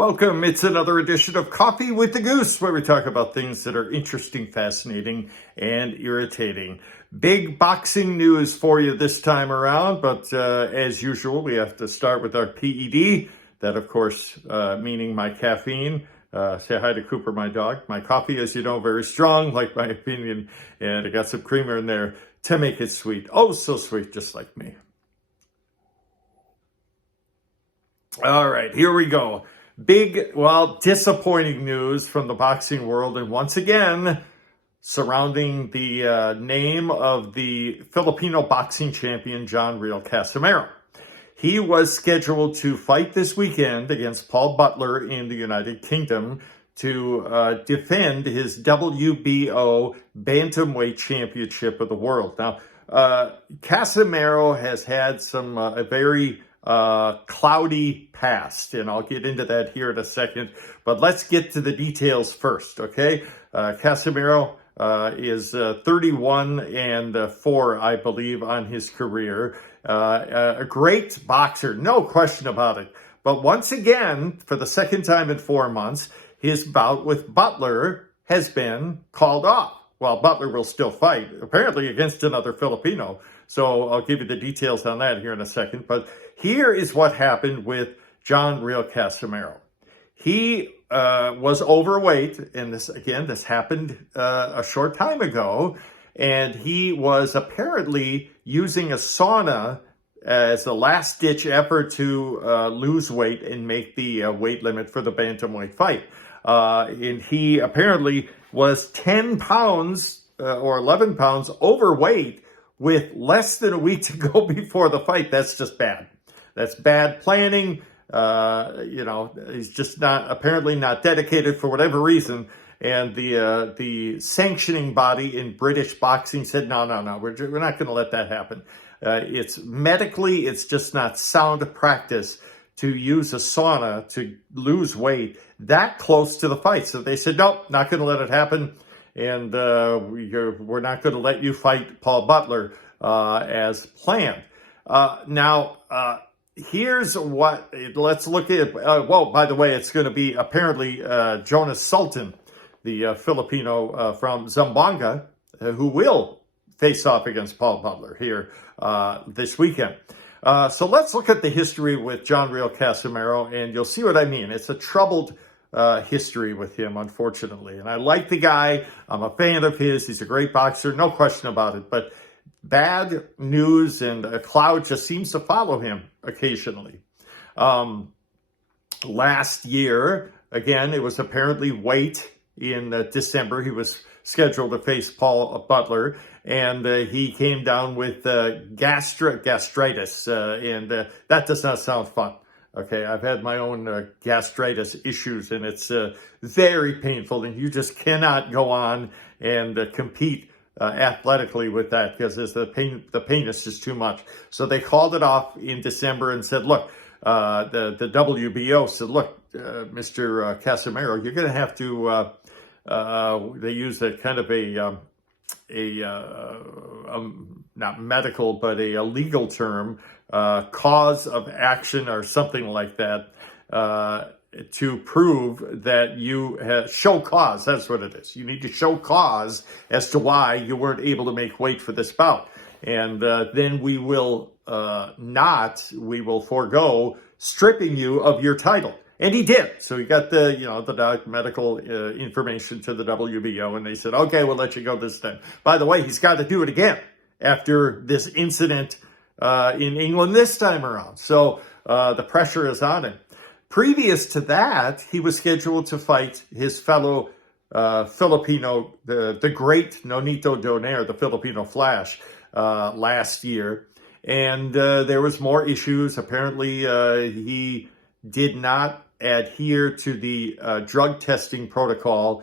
Welcome. It's another edition of Coffee with the Goose, where we talk about things that are interesting, fascinating, and irritating. Big boxing news for you this time around, but as usual, we have to start with our PED. That, of course, meaning my caffeine. Say hi to Cooper, my dog. My coffee, as you know, very strong, like my opinion, and I got some creamer in there to make it sweet. Oh, so sweet, just like me. All right, here we go. Big, disappointing news from the boxing world, and once again, surrounding the name of the Filipino boxing champion, Riel Casimero. He was scheduled to fight this weekend against Paul Butler in the United Kingdom to defend his WBO Bantamweight Championship of the World. Now, Casimero has had some a very cloudy past, and I'll get into that here in a second, but let's get to the details first, okay? Casimero is 31-4, I believe, on his career. A great boxer, no question about it. But once again, for the second time in 4 months, his bout with Butler has been called off. Well, Butler will still fight, apparently against another Filipino. So I'll give you the details on that here in a second. But here is what happened with Riel Casimero. He was overweight, and this happened a short time ago, and he was apparently using a sauna as a last-ditch effort to lose weight and make the weight limit for the bantamweight fight. And he apparently was 10 pounds or 11 pounds overweight with less than a week to go before the fight. That's just bad. That's bad planning. He's just apparently not dedicated for whatever reason. And the sanctioning body in British boxing said, no, we're not going to let that happen. It's medically, it's just not sound practice to use a sauna to lose weight that close to the fight. So they said, nope, not going to let it happen. And we're not going to let you fight Paul Butler as planned. Here's what, let's look at, by the way, it's going to be apparently Jonas Sultan, the Filipino from Zamboanga, who will face off against Paul Butler here this weekend. So let's look at the history with Riel Casimero, and you'll see what I mean. It's a troubled history with him, unfortunately. And I like the guy. I'm a fan of his. He's a great boxer, no question about it. But bad news and a cloud just seems to follow him occasionally. Last year, again, it was apparently weight in December. He was scheduled to face Paul Butler, and he came down with gastritis, and that does not sound fun. Okay, I've had my own gastritis issues, and it's very painful, and you just cannot go on and compete athletically with that because the pain is just too much. So they called it off in December and said, look, the WBO said, look, Mr. Casimero, you're going to have to, they use a kind of not medical, but a legal term, cause of action or something like that, to prove that you show cause. That's what it is. You need to show cause as to why you weren't able to make weight for this bout. And then we will forego stripping you of your title. And he did. So he got the medical information to the WBO, and they said, okay, we'll let you go this time. By the way, he's got to do it again after this incident in England this time around. So the pressure is on him. Previous to that, he was scheduled to fight his fellow Filipino, the great Nonito Donaire, the Filipino Flash, last year. And there was more issues. Apparently, he did not adhere to the drug testing protocol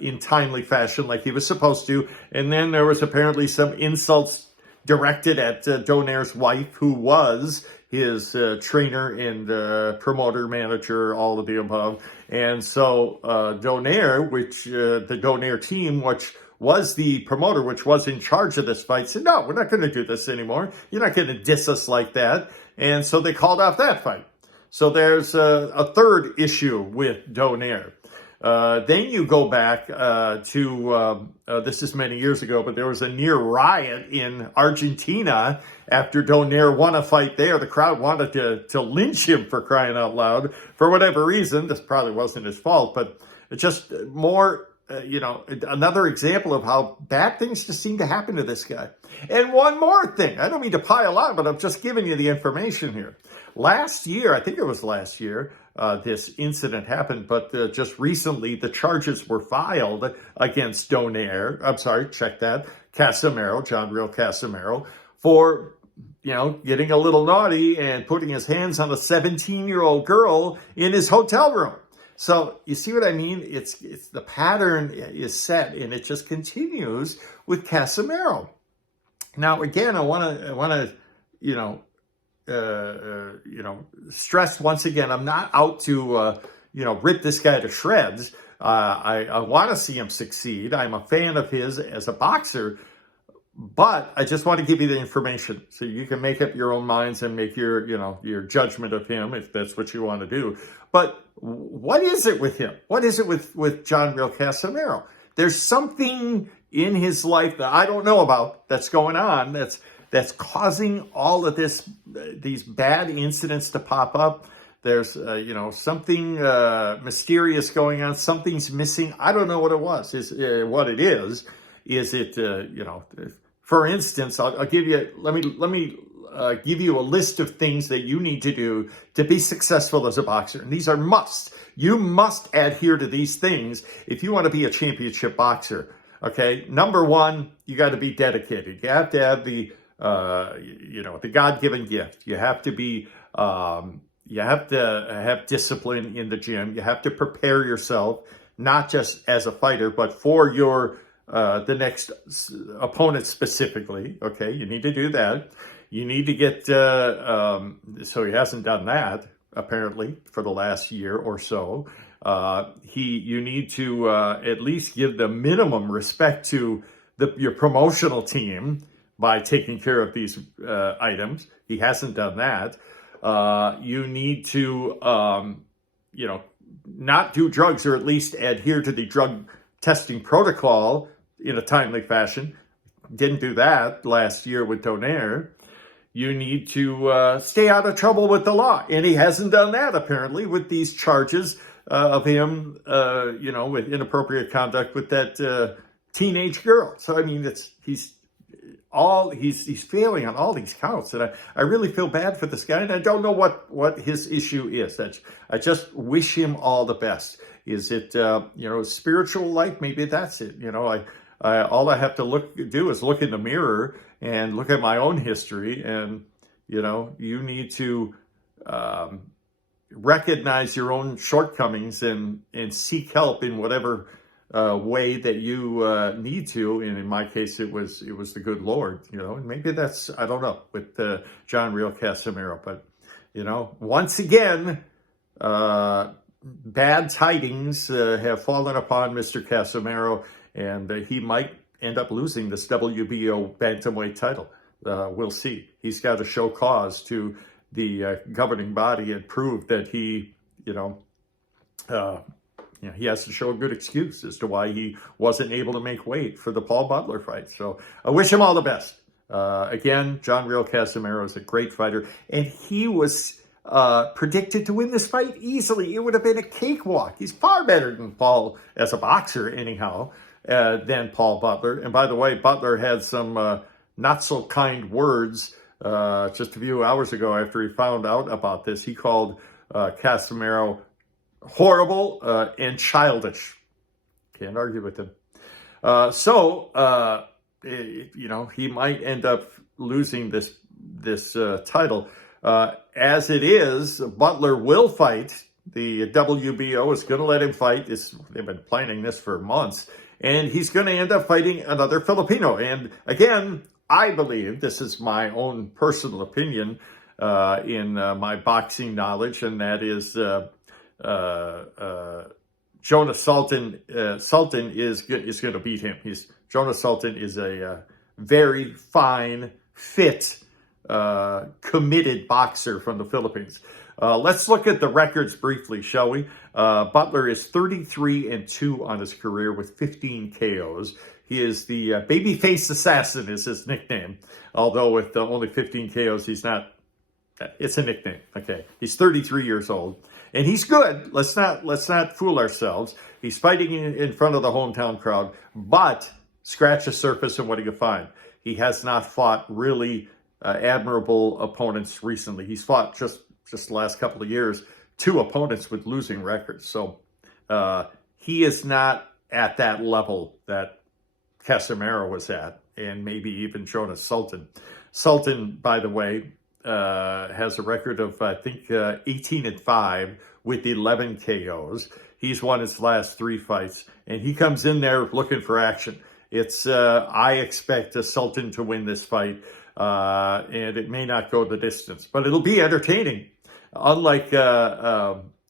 in timely fashion like he was supposed to. And then there was apparently some insults directed at Donaire's wife, who was his trainer and promoter, manager, all of the above. And so Donaire, the Donaire team, which was the promoter, which was in charge of this fight, said, no, we're not going to do this anymore. You're not going to diss us like that. And so they called off that fight. So there's a third issue with Donaire. Then you go back to, this is many years ago, but there was a near riot in Argentina after Donaire won a fight there. The crowd wanted to lynch him, for crying out loud, for whatever reason. This probably wasn't his fault, but it's just more, another example of how bad things just seem to happen to this guy. And one more thing, I don't mean to pile on, but I'm just giving you the information here. Last year, I think it was last year, this incident happened, but just recently the charges were filed against Donaire. I'm sorry, check that. Casimero, John Riel Casimero, for, getting a little naughty and putting his hands on a 17-year-old girl in his hotel room. So you see what I mean? It's the pattern is set, and it just continues with Casimero. Now, again, I want to, stress once again, I'm not out to, rip this guy to shreds. I want to see him succeed. I'm a fan of his as a boxer, but I just want to give you the information so you can make up your own minds and make your judgment of him if that's what you want to do. But what is it with him? What is it with John Riel Casimero? There's something in his life that I don't know about that's going on that's causing all of these bad incidents to pop up. There's, something mysterious going on. Something's missing. I don't know what it was. What it is. Is it, for instance, I'll give you, let me give you a list of things that you need to do to be successful as a boxer. And these are musts. You must adhere to these things if you want to be a championship boxer. Okay. Number one, you got to be dedicated. You have to have the God-given gift. You have to be, you have to have discipline in the gym. You have to prepare yourself, not just as a fighter, but for your, the next opponent specifically. Okay. You need to do that. You need to get, so he hasn't done that apparently for the last year or so. You need to, at least give the minimum respect to your promotional team by taking care of these items. He hasn't done that. You need to, not do drugs, or at least adhere to the drug testing protocol in a timely fashion. Didn't do that last year with Donaire. You need to stay out of trouble with the law. And he hasn't done that, apparently, with these charges of him, with inappropriate conduct with that teenage girl. So, I mean, he's failing on all these counts. And I really feel bad for this guy. And I don't know what his issue is. I just wish him all the best. Is it, spiritual life? Maybe that's it. All I have to do is look in the mirror and look at my own history. And, you need to recognize your own shortcomings and seek help in whatever way that you need to. And in my case, it was the good Lord, and maybe that's, I don't know, with John Riel Casimero. But, once again, bad tidings have fallen upon Mr. Casimero, and he might end up losing this WBO bantamweight title. We'll see. He's got to show cause to the governing body and prove that he, he has to show a good excuse as to why he wasn't able to make weight for the Paul Butler fight. So I wish him all the best. Again, John Riel Casimero is a great fighter, and he was predicted to win this fight easily. It would have been a cakewalk. He's far better than Paul as a boxer, anyhow, than Paul Butler. And by the way, Butler had some not so kind words just a few hours ago after he found out about this. He called Casimero horrible and childish. Can't argue with him. He might end up losing this title. As it is, Butler will fight. The WBO is going to let him fight. They've been planning this for months. And he's going to end up fighting another Filipino. And again, I believe, this is my own personal opinion in my boxing knowledge, and that is Jonas Sultan. Sultan is going to beat him. Jonas Sultan is a very fine, fit, committed boxer from the Philippines. Let's look at the records briefly, shall we? Butler is 33-2 on his career with 15 KOs. He is the babyface assassin is his nickname. Although with only 15 KOs, he's not. It's a nickname. Okay, he's 33 years old, and he's good. Let's not fool ourselves. He's fighting in front of the hometown crowd, but scratch the surface and what do you find? He has not fought really admirable opponents recently. He's fought just the last couple of years 2 opponents with losing records. So he is not at that level that Casimero was at, and maybe even Jonas Sultan. Sultan, by the way, has a record of, I think, 18-5 with 11 KOs. He's won his last 3 fights, and he comes in there looking for action. It's I expect Sultan to win this fight, and it may not go the distance, but it'll be entertaining. Unlike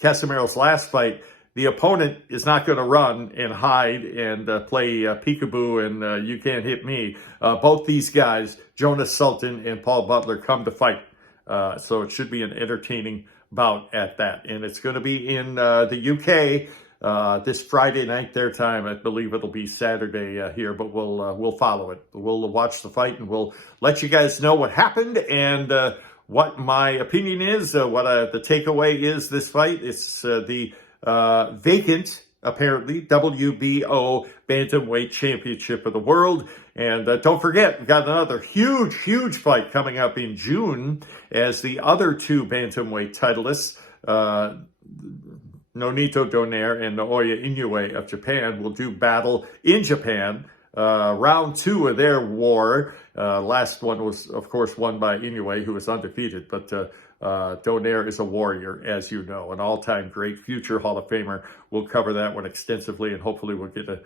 Casimero's last fight, the opponent is not going to run and hide and play peekaboo and you can't hit me. Both these guys, Jonas Sultan and Paul Butler, come to fight. So it should be an entertaining bout at that. And it's going to be in the UK this Friday night, their time. I believe it'll be Saturday here, but we'll follow it. We'll watch the fight and we'll let you guys know what happened and what my opinion is, what the takeaway is this fight. It's the vacant, apparently, WBO Bantamweight Championship of the World. And don't forget, we've got another huge fight coming up in June as the other 2 Bantamweight titleists, Nonito Donaire and Naoya Inoue of Japan, will do battle in Japan. Round 2 of their war. Last one was, of course, won by Inoue, who was undefeated. But Donaire is a warrior, as you know, an all-time great, future Hall of Famer. We'll cover that one extensively, and hopefully we'll get a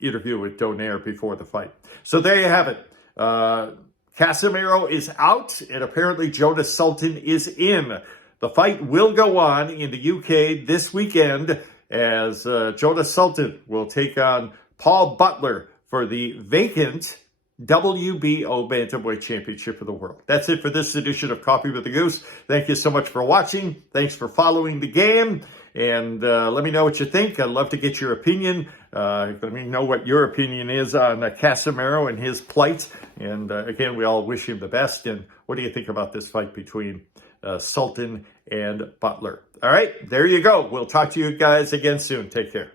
interview with Donaire before the fight. So there you have it. Casimero is out, and apparently Jonas Sultan is in. The fight will go on in the UK this weekend as Jonas Sultan will take on Paul Butler for the vacant WBO Bantamweight Championship of the World. That's it for this edition of Coffee with the Goose. Thank you so much for watching. Thanks for following the game. And let me know what you think. I'd love to get your opinion. Let me know what your opinion is on Casimero and his plight. And again, we all wish him the best. And what do you think about this fight between Sultan and Butler? All right, there you go. We'll talk to you guys again soon. Take care.